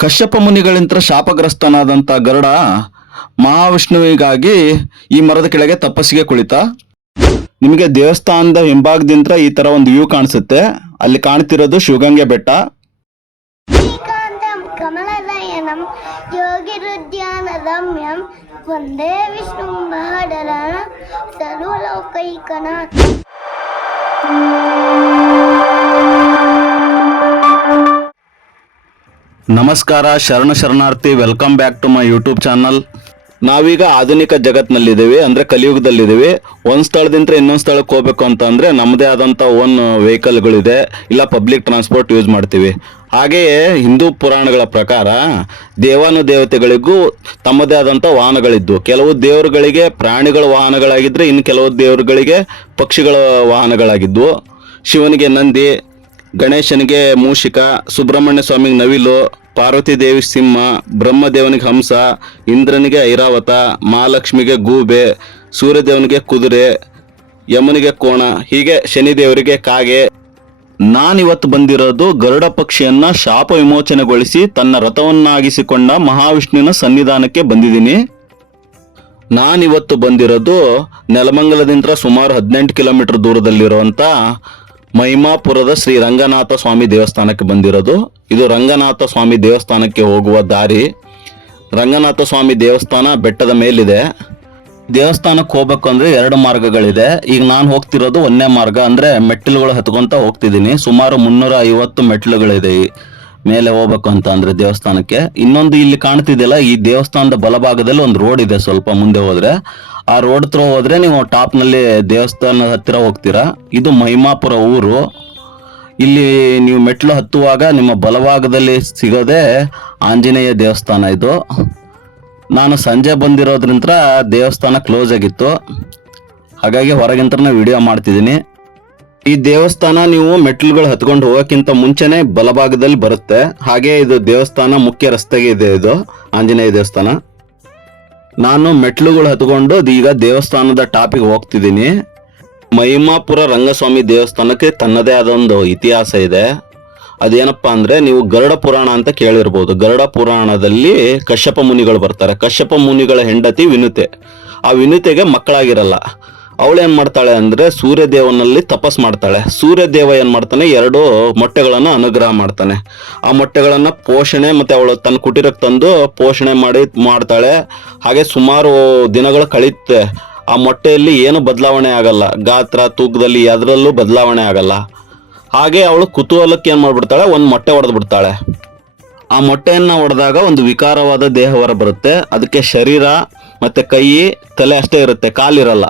ಕಶ್ಯಪ ಮುನಿಗಳಿಂತ ಶಾಪಗ್ರಸ್ತನಾದಂಥ ಗರುಡ ಮಹಾವಿಷ್ಣುವಿಗಾಗಿ ಈ ಮರದ ಕೆಳಗೆ ತಪಸ್ಸಿಗೆ ಕುಳಿತ. ನಿಮಗೆ ದೇವಸ್ಥಾನದ ಹಿಂಭಾಗದಿಂದ ಈ ತರ ಒಂದು ವ್ಯೂ ಕಾಣಿಸುತ್ತೆ. ಅಲ್ಲಿ ಕಾಣ್ತಿರೋದು ಶಿವಗಂಗೆ ಬೆಟ್ಟ. ವಿಷ್ಣು ನಮಸ್ಕಾರ, ಶರಣ ಶರಣಾರ್ಥಿ. Welcome back to my YouTube channel ನಾವೀಗ ಆಧುನಿಕ ಜಗತ್ತಿನಲ್ಲಿದ್ದೇವೆ ಅಂದ್ರೆ ಕಲಿಯುಗದಲ್ಲಿದ್ದೇವೆ. ಒಂದು ಸ್ಥಳದಿಂದ ಇನ್ನೊಂದು ಸ್ಥಳಕ್ಕೆ ಹೋಗ್ಬೇಕು ಅಂತ ಅಂದ್ರೆ ನಮ್ಮದೇ ಆದಂಥ ಓನ್ ವೆಹಿಕಲ್ಗಳಿದೆ ಇಲ್ಲ ಪಬ್ಲಿಕ್ ಟ್ರಾನ್ಸ್ಪೋರ್ಟ್ ಯೂಸ್ ಮಾಡ್ತೀವಿ. ಹಾಗೆಯೇ ಹಿಂದೂ ಪುರಾಣಗಳ ಪ್ರಕಾರ ದೇವಾನು ದೇವತೆಗಳಿಗೂ ತಮ್ಮದೇ ಆದಂಥ ವಾಹನಗಳಿದ್ದು. ಕೆಲವು ದೇವರುಗಳಿಗೆ ಪ್ರಾಣಿಗಳ ವಾಹನಗಳಾಗಿದ್ರೆ, ಇನ್ನು ಕೆಲವು ದೇವರುಗಳಿಗೆ ಪಕ್ಷಿಗಳ ವಾಹನಗಳಾಗಿದ್ವು ಶಿವನಿಗೆ ನಂದಿ, ಗಣೇಶನಿಗೆ ಮೂಷಿಕ, ಸುಬ್ರಹ್ಮಣ್ಯ ಸ್ವಾಮಿಗೆ ನವಿಲು ಪಾರ್ವತಿ ದೇವಿ ಸಿಂಹ, ಬ್ರಹ್ಮದೇವನಿಗೆ ಹಂಸ, ಇಂದ್ರನಿಗೆ ಐರಾವತ, ಮಹಾಲಕ್ಷ್ಮಿಗೆ ಗೂಬೆ, ಸೂರ್ಯದೇವನಿಗೆ ಕುದುರೆ, ಯಮನಿಗೆ ಕೋಣ, ಹೀಗೆ ಶನಿದೇವರಿಗೆ ಕಾಗೆ. ನಾನಿವತ್ತು ಬಂದಿರೋದು ಗರುಡ ಪಕ್ಷಿಯನ್ನ ಶಾಪ ವಿಮೋಚನೆಗೊಳಿಸಿ ತನ್ನ ರಥವನ್ನಾಗಿಸಿಕೊಂಡ ಮಹಾವಿಷ್ಣುವಿನ ಸನ್ನಿಧಾನಕ್ಕೆ ಬಂದಿದ್ದೀನಿ. ನಾನಿವತ್ತು ಬಂದಿರೋದು ನೆಲಮಂಗಲದಿಂದ ಸುಮಾರು ಹದಿನೆಂಟು ಕಿಲೋಮೀಟರ್ ದೂರದಲ್ಲಿರುವಂಥ ಮಹಿಮಾಪುರದ ಶ್ರೀ ರಂಗನಾಥ ಸ್ವಾಮಿ ದೇವಸ್ಥಾನಕ್ಕೆ ಬಂದಿರೋದು. ಇದು ರಂಗನಾಥ ಸ್ವಾಮಿ ದೇವಸ್ಥಾನಕ್ಕೆ ಹೋಗುವ ದಾರಿ. ರಂಗನಾಥ ಸ್ವಾಮಿ ದೇವಸ್ಥಾನ ಬೆಟ್ಟದ ಮೇಲಿದೆ. ದೇವಸ್ಥಾನಕ್ಕೆ ಹೋಗ್ಬೇಕು ಅಂದ್ರೆ ಎರಡು ಮಾರ್ಗಗಳಿದೆ. ಈಗ ನಾನು ಹೋಗ್ತಿರೋದು ಒಂದೇ ಮಾರ್ಗ ಅಂದ್ರೆ ಮೆಟ್ಟಿಲುಗಳು ಹತ್ಕೊಂತ ಹೋಗ್ತಿದ್ದೀನಿ. ಸುಮಾರು ಮುನ್ನೂರ ಐವತ್ತು ಮೆಟ್ಟಿಲುಗಳಿದೆ ಮೇಲೆ ಹೋಗ್ಬೇಕು ಅಂತ ಅಂದ್ರೆ ದೇವಸ್ಥಾನಕ್ಕೆ. ಇನ್ನೊಂದು ಇಲ್ಲಿ ಕಾಣ್ತಿದೆಯಲ್ಲ, ಈ ದೇವಸ್ಥಾನದ ಬಲಭಾಗದಲ್ಲಿ ಒಂದು ರೋಡ್ ಇದೆ ಸ್ವಲ್ಪ ಮುಂದೆ ಹೋದ್ರೆ. ಆ ರೋಡ್ ತ್ರೋ ಹೋದ್ರೆ ನೀವು ಟಾಪ್ನಲ್ಲಿ ದೇವಸ್ಥಾನದ ಹತ್ತಿರ ಹೋಗ್ತೀರಾ. ಇದು ಮಹಿಮಾಪುರ ಊರು. ಇಲ್ಲಿ ನೀವು ಮೆಟ್ಲು ಹತ್ತುವಾಗ ನಿಮ್ಮ ಬಲಭಾಗದಲ್ಲಿ ಸಿಗೋದೇ ಆಂಜನೇಯ ದೇವಸ್ಥಾನ ಇದು. ನಾನು ಸಂಜೆ ಬಂದಿರೋದ್ರಿಂದ ದೇವಸ್ಥಾನ ಕ್ಲೋಸ್ ಆಗಿತ್ತು. ಹಾಗಾಗಿ ಹೊರಗಿಂತ ವಿಡಿಯೋ ಮಾಡ್ತಿದ್ದೀನಿ. ಈ ದೇವಸ್ಥಾನ ನೀವು ಮೆಟ್ಲುಗಳು ಹತ್ಕೊಂಡು ಹೋಗೋಕ್ಕಿಂತ ಮುಂಚೆನೆ ಬಲಭಾಗದಲ್ಲಿ ಬರುತ್ತೆ. ಹಾಗೆ ಇದು ದೇವಸ್ಥಾನ ಮುಖ್ಯ ರಸ್ತೆಗೆ ಇದೆ ಇದು, ಆಂಜನೇಯ ದೇವಸ್ಥಾನ. ನಾನು ಮೆಟ್ಲುಗಳು ಹತ್ಕೊಂಡು ಈಗ ದೇವಸ್ಥಾನದ ಟಾಪಿಗೆ ಹೋಗ್ತಿದ್ದೀನಿ. ಮಹಿಮಾಪುರ ರಂಗಸ್ವಾಮಿ ದೇವಸ್ಥಾನಕ್ಕೆ ತನ್ನದೇ ಆದ ಒಂದು ಇತಿಹಾಸ ಇದೆ. ಅದೇನಪ್ಪ ಅಂದ್ರೆ ನೀವು ಗರುಡ ಪುರಾಣ ಅಂತ ಕೇಳಿರ್ಬೋದು. ಗರುಡ ಪುರಾಣದಲ್ಲಿ ಕಶ್ಯಪ ಮುನಿಗಳು ಬರ್ತಾರೆ. ಕಶ್ಯಪ ಮುನಿಗಳ ಹೆಂಡತಿ ವಿನುತೆ. ಆ ವಿನುತೆಗೆ ಮಕ್ಕಳಾಗಿರಲ್ಲ. ಅವಳು ಏನ್ ಮಾಡ್ತಾಳೆ ಅಂದ್ರೆ ಸೂರ್ಯದೇವನಲ್ಲಿ ತಪಸ್ ಮಾಡ್ತಾಳೆ. ಸೂರ್ಯದೇವ ಏನ್ ಮಾಡ್ತಾನೆ? ಎರಡು ಮೊಟ್ಟೆಗಳನ್ನ ಅನುಗ್ರಹ ಮಾಡ್ತಾನೆ. ಆ ಮೊಟ್ಟೆಗಳನ್ನ ಪೋಷಣೆ ಮತ್ತೆ ಅವಳು ತನ್ನ ಕುಟೀರಕ್ಕೆ ತಂದು ಪೋಷಣೆ ಮಾಡಿ ಮಾಡ್ತಾಳೆ. ಹಾಗೆ ಸುಮಾರು ದಿನಗಳು ಕಳೀತೆ. ಆ ಮೊಟ್ಟೆಯಲ್ಲಿ ಏನು ಬದಲಾವಣೆ ಆಗಲ್ಲ. ಗಾತ್ರ, ತೂಕದಲ್ಲಿ ಅದರಲ್ಲೂ ಬದಲಾವಣೆ ಆಗಲ್ಲ. ಹಾಗೆ ಅವಳು ಕುತೂಹಲಕ್ಕೆ ಏನ್ ಮಾಡ್ಬಿಡ್ತಾಳೆ? ಒಂದು ಮೊಟ್ಟೆ ಹೊಡೆದು ಬಿಡ್ತಾಳೆ. ಆ ಮೊಟ್ಟೆಯನ್ನ ಹೊಡೆದಾಗ ಒಂದು ವಿಕಾರವಾದ ದೇಹ ಹೊರ ಬರುತ್ತೆ. ಅದಕ್ಕೆ ಶರೀರ ಮತ್ತೆ ಕೈ, ತಲೆ ಅಷ್ಟೇ ಇರುತ್ತೆ. ಕಾಲಿರಲ್ಲ.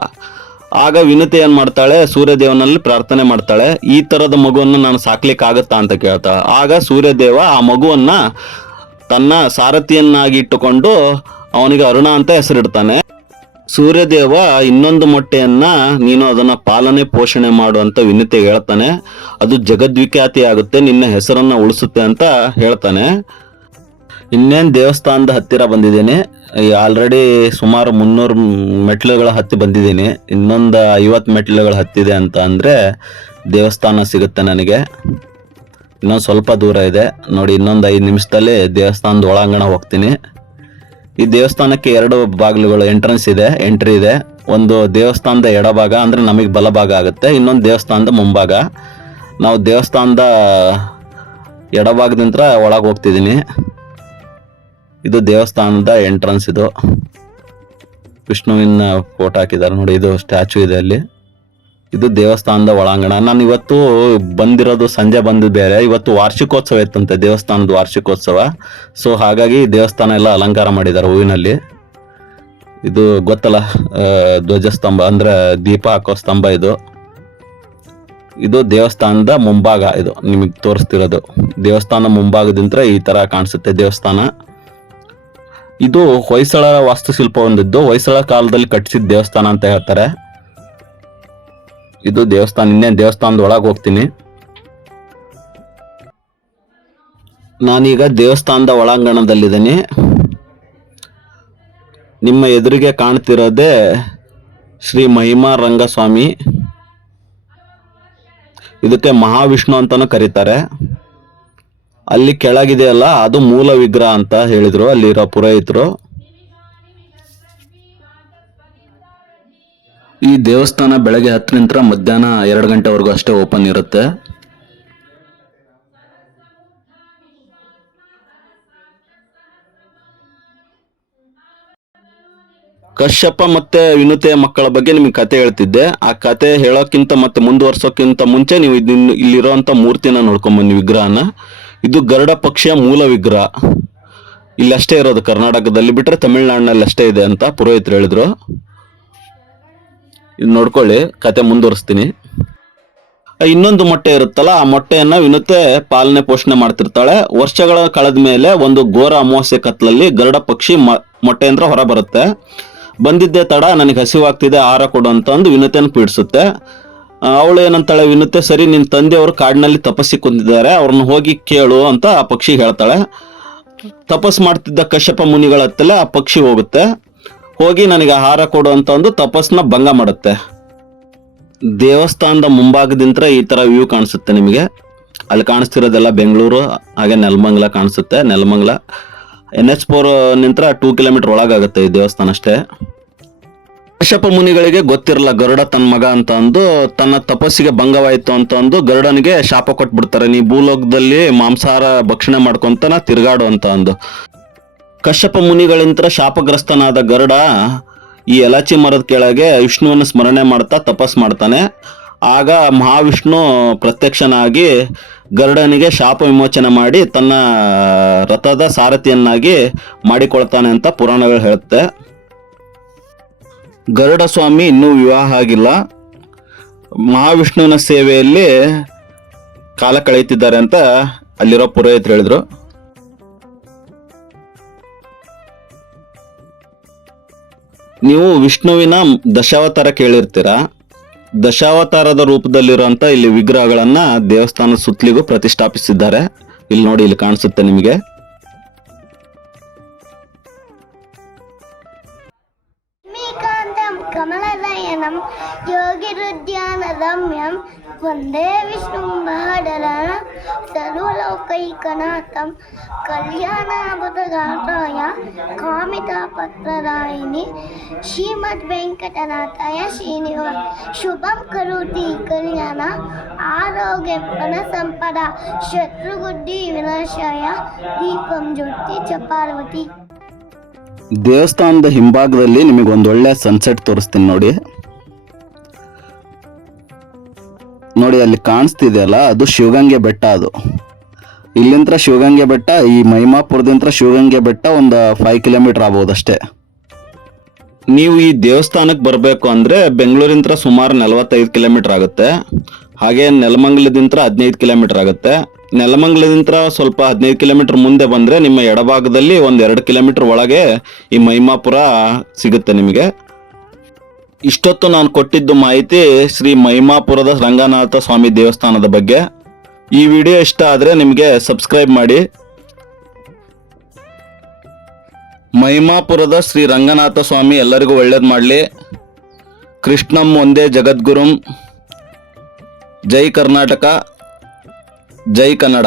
ಆಗ ವಿನತಿ ಏನ್ ಮಾಡ್ತಾಳೆ? ಸೂರ್ಯದೇವನಲ್ಲಿ ಪ್ರಾರ್ಥನೆ ಮಾಡ್ತಾಳೆ. ಈ ತರದ ಮಗುವನ್ನು ನಾನು ಸಾಕ್ಲಿಕ್ಕೆ ಆಗತ್ತಾ ಅಂತ ಕೇಳ್ತಾಳೆ ಆಗ ಸೂರ್ಯದೇವ ಆ ಮಗುವನ್ನ ತನ್ನ ಸಾರಥಿಯನ್ನಾಗಿ ಇಟ್ಟುಕೊಂಡು ಅವನಿಗೆ ಅರುಣ ಅಂತ ಹೆಸರಿಡ್ತಾನೆ. ಸೂರ್ಯದೇವ ಇನ್ನೊಂದು ಮೊಟ್ಟೆಯನ್ನ ನೀನು ಅದನ್ನ ಪಾಲನೆ, ಪೋಷಣೆ ಮಾಡು ಅಂತ ವಿನತಿಗೆ ಹೇಳ್ತಾನೆ. ಅದು ಜಗದ್ವಿಖ್ಯಾತಿ ಆಗುತ್ತೆ, ನಿನ್ನ ಹೆಸರನ್ನ ಉಳಿಸುತ್ತೆ ಅಂತ ಹೇಳ್ತಾನೆ. ಇನ್ನೇನ್ ದೇವಸ್ಥಾನದ ಹತ್ತಿರ ಬಂದಿದ್ದೀನಿ. ಆಲ್ರೆಡಿ ಸುಮಾರು ಮುನ್ನೂರು ಮೆಟ್ಲುಗಳ ಹತ್ತಿ ಬಂದಿದ್ದೀನಿ. ಇನ್ನೊಂದು ಐವತ್ತು ಮೆಟ್ಲುಗಳು ಹತ್ತಿದೆ ಅಂತ ಅಂದರೆ ದೇವಸ್ಥಾನ ಸಿಗುತ್ತೆ ನನಗೆ. ಇನ್ನೊಂದು ಸ್ವಲ್ಪ ದೂರ ಇದೆ. ನೋಡಿ, ಇನ್ನೊಂದು ಐದು ನಿಮಿಷದಲ್ಲಿ ದೇವಸ್ಥಾನದ ಒಳಾಂಗಣ ಹೋಗ್ತೀನಿ. ಈ ದೇವಸ್ಥಾನಕ್ಕೆ ಎರಡು ಬಾಗಿಲುಗಳು ಎಂಟ್ರೆನ್ಸ್ ಇದೆ ಎಂಟ್ರಿ ಇದೆ. ಒಂದು ದೇವಸ್ಥಾನದ ಎಡಭಾಗ ಅಂದರೆ ನಮಗೆ ಬಲಭಾಗ ಆಗುತ್ತೆ. ಇನ್ನೊಂದು ದೇವಸ್ಥಾನದ ಮುಂಭಾಗ. ನಾವು ದೇವಸ್ಥಾನದ ಎಡಭಾಗದಿಂದ ಒಳಗೆ ಹೋಗ್ತಿದ್ದೀನಿ. ಇದು ದೇವಸ್ಥಾನದ ಎಂಟ್ರೆನ್ಸ್ ಇದು. ವಿಷ್ಣುವಿನ ಫೋಟೋ ಹಾಕಿದ್ದಾರೆ ನೋಡಿ, ಇದು ಸ್ಟ್ಯಾಚು ಇದೆ ಅಲ್ಲಿ. ಇದು ದೇವಸ್ಥಾನದ ಒಳಾಂಗಣ. ನಾನು ಇವತ್ತು ಬಂದಿರೋದು ಸಂಜೆ ಬಂದು ಬೇರೆ. ಇವತ್ತು ವಾರ್ಷಿಕೋತ್ಸವ ಇತ್ತಂತೆ, ದೇವಸ್ಥಾನದ ವಾರ್ಷಿಕೋತ್ಸವ. ಸೊ ಹಾಗಾಗಿ ದೇವಸ್ಥಾನ ಎಲ್ಲ ಅಲಂಕಾರ ಮಾಡಿದ್ದಾರೆ ಹೂವಿನಲ್ಲಿ. ಇದು ಗೊತ್ತಲ್ಲ ಧ್ವಜಸ್ತಂಭ, ಅಂದ್ರೆ ದೀಪ ಹಾಕೋ ಸ್ತಂಭ ಇದು. ಇದು ದೇವಸ್ಥಾನದ ಮುಂಭಾಗ ಇದು, ನಿಮಗೆ ತೋರಿಸ್ತಿರೋದು. ದೇವಸ್ಥಾನ ಮುಂಭಾಗದಿಂದ ಈ ತರ ಕಾಣಿಸುತ್ತೆ ದೇವಸ್ಥಾನ. ಇದು ಹೊಯ್ಸಳ ವಾಸ್ತುಶಿಲ್ಪ ಹೊಂದಿದ್ದು ಹೊಯ್ಸಳ ಕಾಲದಲ್ಲಿ ಕಟ್ಟಿಸಿದ ದೇವಸ್ಥಾನ ಅಂತ ಹೇಳ್ತಾರೆ. ಇದು ದೇವಸ್ಥಾನ ಇನ್ನೇನು ದೇವಸ್ಥಾನದ ಒಳಗೆ ಹೋಗ್ತೀನಿ. ನಾನೀಗ ದೇವಸ್ಥಾನದ ಒಳಾಂಗಣದಲ್ಲಿದ್ದೀನಿ. ನಿಮ್ಮ ಎದುರಿಗೆ ಕಾಣ್ತಿರೋದೇ ಶ್ರೀ ಮಹಿಮಾ ರಂಗಸ್ವಾಮಿ. ಇದಕ್ಕೆ ಮಹಾವಿಷ್ಣು ಅಂತಾನು ಕರೀತಾರೆ. ಅಲ್ಲಿ ಕೆಳಗಿದೆಯಲ್ಲ, ಅದು ಮೂಲ ವಿಗ್ರಹ ಅಂತ ಹೇಳಿದ್ರು, ಅಲ್ಲಿರೋ ಪುರೋಹಿತರು. ಈ ದೇವಸ್ಥಾನ ಬೆಳಗ್ಗೆ ಹತ್ತರಿಂದ ಮಧ್ಯಾಹ್ನ ಎರಡು ಗಂಟೆವರೆಗೂ ಅಷ್ಟೇ ಓಪನ್ ಇರುತ್ತೆ. ಕಶ್ಯಪ ಮತ್ತೆ ವಿನುತೆಯ ಮಕ್ಕಳ ಬಗ್ಗೆ ನಿಮಗೆ ಕತೆ ಹೇಳ್ತಿದ್ದೆ. ಆ ಕತೆ ಹೇಳೋಕ್ಕಿಂತ ಮತ್ತೆ ಮುಂದುವರ್ಸೋಕ್ಕಿಂತ ಮುಂಚೆ ನೀವು ಇಲ್ಲಿರೋ ಇಲ್ಲಿರೋಂಥ ಮೂರ್ತಿನ ನೋಡ್ಕೊಂಬನ್ನಿ ವಿಗ್ರಹನ. ಇದು ಗರುಡ ಪಕ್ಷಿಯ ಮೂಲ ವಿಗ್ರಹ. ಇಲ್ಲಷ್ಟೇ ಇರೋದು, ಕರ್ನಾಟಕದಲ್ಲಿ ಬಿಟ್ರೆ ತಮಿಳ್ನಾಡಿನಲ್ಲಿ ಅಷ್ಟೇ ಇದೆ ಅಂತ ಪುರೋಹಿತರು ಹೇಳಿದ್ರು. ಇದು ನೋಡ್ಕೊಳ್ಳಿ, ಕತೆ ಮುಂದುವರಿಸ್ತೀನಿ. ಇನ್ನೊಂದು ಮೊಟ್ಟೆ ಇರುತ್ತಲ್ಲ, ಆ ಮೊಟ್ಟೆಯನ್ನು ವಿನತೆ ಪಾಲನೆ ಪೋಷಣೆ ಮಾಡ್ತಿರ್ತಾಳೆ. ವರ್ಷಗಳ ಕಳೆದ ಮೇಲೆ ಒಂದು ಘೋರ ಅಮಾವಾಸ್ಯೆ ಕತ್ಲಲ್ಲಿ ಗರುಡ ಪಕ್ಷಿ ಮೊಟ್ಟೆಯಿಂದ ಹೊರ ಬರುತ್ತೆ ಬಂದಿದ್ದೆ ತಡ, ನನಗೆ ಹಸಿವಾಗ್ತಿದೆ, ಆಹಾರ ಕೊಡು ಅಂತ ಅಂದು ವಿನುತೆನ ಪೀಡಿಸುತ್ತೆ. ಅವಳು ಏನಂತಾಳೆ ವಿನುತ್ತೆ ಸರಿ ನಿನ್ನ ತಂದೆಯವರು ಕಾಡಿನಲ್ಲಿ ತಪಸ್ಸಿ ಕುಂದಿದ್ದಾರೆ, ಅವ್ರನ್ನ ಹೋಗಿ ಕೇಳು ಅಂತ ಆ ಪಕ್ಷಿ ಹೇಳ್ತಾಳೆ. ತಪಸ್ ಮಾಡ್ತಿದ್ದ ಕಶ್ಯಪ ಮುನಿಗಳ ಹತ್ತಲೇ ಆ ಪಕ್ಷಿ ಹೋಗುತ್ತೆ. ಹೋಗಿ ನನಗೆ ಆಹಾರ ಕೊಡು ಅಂತ ಅಂದು ತಪಸ್ನ ಭಂಗ ಮಾಡುತ್ತೆ. ದೇವಸ್ಥಾನದ ಮುಂಭಾಗದಿಂದ ಈ ತರ ವ್ಯೂ ಕಾಣಿಸುತ್ತೆ ನಿಮಗೆ. ಅಲ್ಲಿ ಕಾಣಿಸ್ತಿರೋದೆಲ್ಲ ಬೆಂಗಳೂರು, ಹಾಗೆ ನೆಲಮಂಗಲ ಕಾಣಿಸುತ್ತೆ, ನೆಲಮಂಗಲ. ಎನ್ ಎಚ್ ಫೋರ್ ನಿಂತ್ರ ಟೂ ಕಿಲೋಮೀಟರ್ ಒಳಗಾಗುತ್ತೆ ಈ ದೇವಸ್ಥಾನ ಅಷ್ಟೇ. ಕಶ್ಯಪ ಮುನಿಗಳಿಗೆ ಗೊತ್ತಿರಲ್ಲ, ಗರುಡ ತನ್ನ ಮಗ ಅಂತ ಅಂದು, ತನ್ನ ತಪಸ್ಸಿಗೆ ಭಂಗವಾಯಿತು ಅಂತ ಅಂದು ಗರುಡನಿಗೆ ಶಾಪ ಕೊಟ್ಬಿಡ್ತಾರೆ, ನೀ ಭೂಲೋಕದಲ್ಲಿ ಮಾಂಸಾಹಾರ ಭಕ್ಷಣೆ ಮಾಡ್ಕೊಂತನ ತಿರುಗಾಡು ಅಂತ ಅಂದು. ಕಶ್ಯಪ ಮುನಿಗಳಿಂತ ಶಾಪಗ್ರಸ್ತನಾದ ಗರುಡ ಈ ಎಲಾಚಿ ಮರದ ಕೆಳಗೆ ವಿಷ್ಣುವನ್ನು ಸ್ಮರಣೆ ಮಾಡ್ತಾ ತಪಸ್ ಮಾಡ್ತಾನೆ. ಆಗ ಮಹಾವಿಷ್ಣು ಪ್ರತ್ಯಕ್ಷನಾಗಿ ಗರುಡನಿಗೆ ಶಾಪ ವಿಮೋಚನೆ ಮಾಡಿ ತನ್ನ ರಥದ ಸಾರಥಿಯನ್ನಾಗಿ ಮಾಡಿಕೊಳ್ತಾನೆ ಅಂತ ಪುರಾಣಗಳು ಹೇಳುತ್ತೆ. ಗರುಡ ಸ್ವಾಮಿ ಇನ್ನೂ ವಿವಾಹ ಆಗಿಲ್ಲ. ಮಹಾವಿಷ್ಣುವಿನ ಸೇವೆಯಲ್ಲಿ ಕಾಲ ಕಳೆಯುತ್ತಿದ್ದಾರೆ ಅಂತ ಅಲ್ಲಿರೋ ಪುರೋಹಿತರು ಹೇಳಿದ್ರು. ನೀವು ವಿಷ್ಣುವಿನ ದಶಾವತಾರ ಕೇಳಿರ್ತೀರ? ದಶಾವತಾರದ ರೂಪದಲ್ಲಿರುವಂತ ಇಲ್ಲಿ ವಿಗ್ರಹಗಳನ್ನು ದೇವಸ್ಥಾನದ ಸುತ್ತಲಿಗೂ ಪ್ರತಿಷ್ಠಾಪಿಸಿದ್ದಾರೆ. ಇಲ್ಲಿ ನೋಡಿ, ಇಲ್ಲಿ ಕಾಣಿಸುತ್ತೆ ನಿಮಗೆ. ಕಮಲನಯನಂ ಯೋಗಿರುದ್ಯಾನರಮ್ಯಂ ವಂದೇ ವಿಷ್ಣು ಮಹಾಡರಣ ಸರ್ವಲೋಕೈಕನಾಥಂ ಕಾಮಿತಾ ಪತ್ರರಾಯಿನಿ ಶ್ರೀಮದ್ ವೆಂಕಟನಾಥಾಯ ಶ್ರೀನಿವಾಸ ಶುಭಂ ಕರುತಿ ಕಲ್ಯಾಣ ಆರೋಗ್ಯ ಸಂಪದ ಶತ್ರುಗುಡ್ಡಿ ವಿನಾಶಾಯ ದೀಪಂ ಜ್ಯೋತಿ ಚಪಾರ್ವತಿ ದೇವಸ್ಥಾನದ ಹಿಂಭಾಗದಲ್ಲಿ ನಿಮಗೆ ಒಂದು ಒಳ್ಳೆ ಸನ್ಸೆಟ್ ತೋರಿಸ್ತೀನಿ ನೋಡಿ. ನೋಡಿ, ಅಲ್ಲಿ ಕಾಣಿಸ್ತಿದೆಯಲ್ಲ, ಅದು ಶಿವಗಂಗೆ ಬೆಟ್ಟ ಅದು. ಇಲ್ಲಿಂದ ಶಿವಗಂಗೆ ಬೆಟ್ಟ, ಈ ಮೈಮಾಪುರದಿಂದ ಶಿವಗಂಗೆ ಬೆಟ್ಟ ಒಂದು ಫೈವ್ ಕಿಲೋಮೀಟರ್ ಆಗ್ಬೋದು ಅಷ್ಟೇ. ನೀವು ಈ ದೇವಸ್ಥಾನಕ್ಕೆ ಬರಬೇಕು ಅಂದರೆ ಬೆಂಗಳೂರಿಂದ ಸುಮಾರು ನಲವತ್ತೈದು ಕಿಲೋಮೀಟರ್ ಆಗುತ್ತೆ. ಹಾಗೆ ನೆಲಮಂಗಲದಿಂದ ಹದಿನೈದು ಕಿಲೋಮೀಟರ್ ಆಗುತ್ತೆ. ನೆಲಮಂಗಲದಿಂದ ಸ್ವಲ್ಪ ಹದಿನೈದು ಕಿಲೋಮೀಟರ್ ಮುಂದೆ ಬಂದರೆ ನಿಮ್ಮ ಎಡಭಾಗದಲ್ಲಿ ಒಂದು ಎರಡು ಕಿಲೋಮೀಟರ್ ಒಳಗೆ ಈ ಮೈಮಾಪುರ ಸಿಗುತ್ತೆ ನಿಮಗೆ. ಇಷ್ಟೊತ್ತು ನಾನು ಕೊಟ್ಟಿದ್ದು ಮಾಹಿತಿ ಶ್ರೀ ಮಹಿಮಾಪುರದ ರಂಗನಾಥ ಸ್ವಾಮಿ ದೇವಸ್ಥಾನದ ಬಗ್ಗೆ. ಈ ವಿಡಿಯೋ ಇಷ್ಟ ಆದರೆ ನಿಮಗೆ ಸಬ್ಸ್ಕ್ರೈಬ್ ಮಾಡಿ. ಮಹಿಮಾಪುರದ ಶ್ರೀ ರಂಗನಾಥ ಸ್ವಾಮಿ ಎಲ್ಲರಿಗೂ ಒಳ್ಳೇದು ಮಾಡಲಿ. ಕೃಷ್ಣಂ ಒಂದೇ ಜಗದ್ಗುರುಂ. ಜೈ ಕರ್ನಾಟಕ, ಜೈ ಕನ್ನಡ.